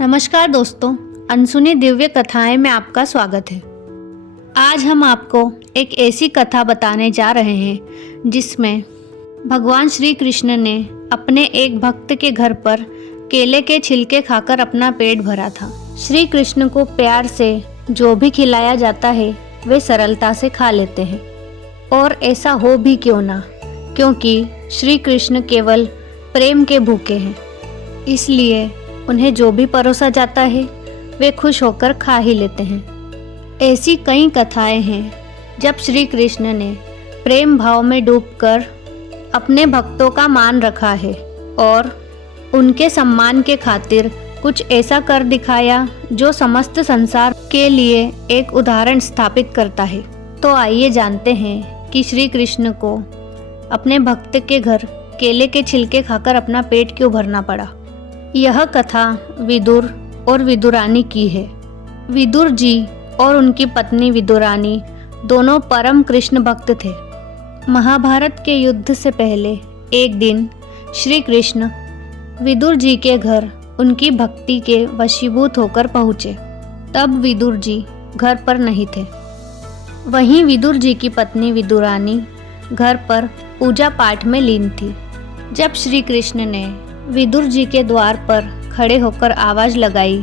नमस्कार दोस्तों, अनसुनी दिव्य कथाएं में आपका स्वागत है। आज हम आपको एक ऐसी कथा बताने जा रहे हैं जिसमें भगवान श्री कृष्ण ने अपने एक भक्त के घर पर केले के छिलके खाकर अपना पेट भरा था। श्री कृष्ण को प्यार से जो भी खिलाया जाता है वे सरलता से खा लेते हैं, और ऐसा हो भी क्यों ना, क्योंकि श्री कृष्ण केवल प्रेम के भूखे हैं। इसलिए उन्हें जो भी परोसा जाता है वे खुश होकर खा ही लेते हैं। ऐसी कई कथाएं हैं जब श्री कृष्ण ने प्रेम भाव में डूबकर अपने भक्तों का मान रखा है और उनके सम्मान के खातिर कुछ ऐसा कर दिखाया जो समस्त संसार के लिए एक उदाहरण स्थापित करता है। तो आइए जानते हैं कि श्री कृष्ण को अपने भक्त के घर केले के छिलके खाकर अपना पेट क्यों भरना पड़ा। यह कथा विदुर और विदुरानी की है। विदुर जी और उनकी पत्नी विदुरानी दोनों परम कृष्ण भक्त थे। महाभारत के युद्ध से पहले एक दिन श्री कृष्ण विदुर जी के घर उनकी भक्ति के वशीभूत होकर पहुँचे। तब विदुर जी घर पर नहीं थे। वहीं विदुर जी की पत्नी विदुरानी घर पर पूजा पाठ में लीन थी। जब श्री कृष्ण ने विदुर जी के द्वार पर खड़े होकर आवाज़ लगाई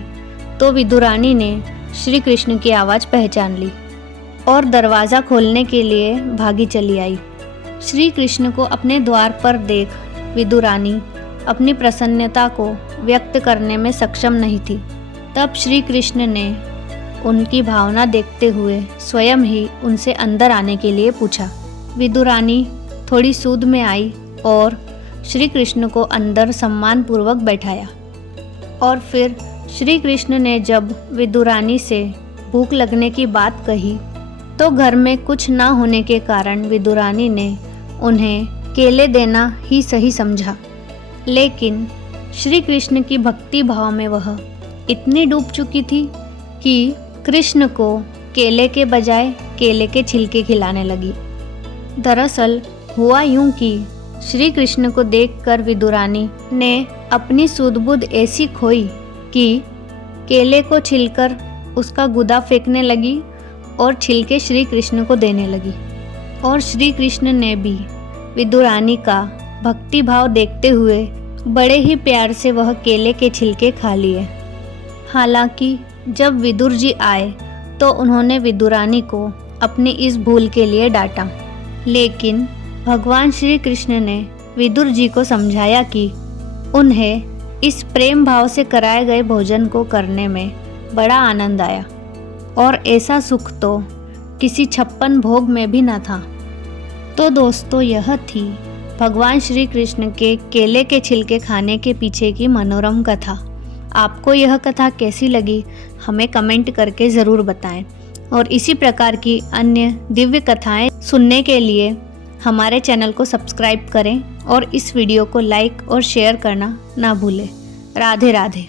तो विदुरानी ने श्री कृष्ण की आवाज़ पहचान ली और दरवाज़ा खोलने के लिए भागी चली आई। श्री कृष्ण को अपने द्वार पर देख विदुरानी अपनी प्रसन्नता को व्यक्त करने में सक्षम नहीं थी। तब श्री कृष्ण ने उनकी भावना देखते हुए स्वयं ही उनसे अंदर आने के लिए पूछा। विदुरानी थोड़ी सूध में आई और श्री कृष्ण को अंदर सम्मानपूर्वक बैठाया। और फिर श्री कृष्ण ने जब विदुरानी से भूख लगने की बात कही तो घर में कुछ ना होने के कारण विदुरानी ने उन्हें केले देना ही सही समझा। लेकिन श्री कृष्ण की भक्ति भाव में वह इतनी डूब चुकी थी कि कृष्ण को केले के बजाय केले के छिलके खिलाने लगी। दरअसल हुआ यूं कि श्री कृष्ण को देखकर विदुरानी ने अपनी सुध-बुध ऐसी खोई कि केले को छिलकर उसका गुदा फेंकने लगी और छिलके श्री कृष्ण को देने लगी। और श्री कृष्ण ने भी विदुरानी का भक्ति भाव देखते हुए बड़े ही प्यार से वह केले के छिलके खा लिए। हालांकि जब विदुर जी आए तो उन्होंने विदुरानी को अपनी इस भूल के लिए डांटा, लेकिन भगवान श्री कृष्ण ने विदुर जी को समझाया कि उन्हें इस प्रेम भाव से कराए गए भोजन को करने में बड़ा आनंद आया और ऐसा सुख तो किसी 56 भोग में भी न था। तो दोस्तों, यह थी भगवान श्री कृष्ण के केले के छिलके खाने के पीछे की मनोरम कथा। आपको यह कथा कैसी लगी हमें कमेंट करके ज़रूर बताएं, और इसी प्रकार की अन्य दिव्य कथाएं सुनने के लिए हमारे चैनल को सब्सक्राइब करें और इस वीडियो को लाइक और शेयर करना ना भूलें। राधे राधे।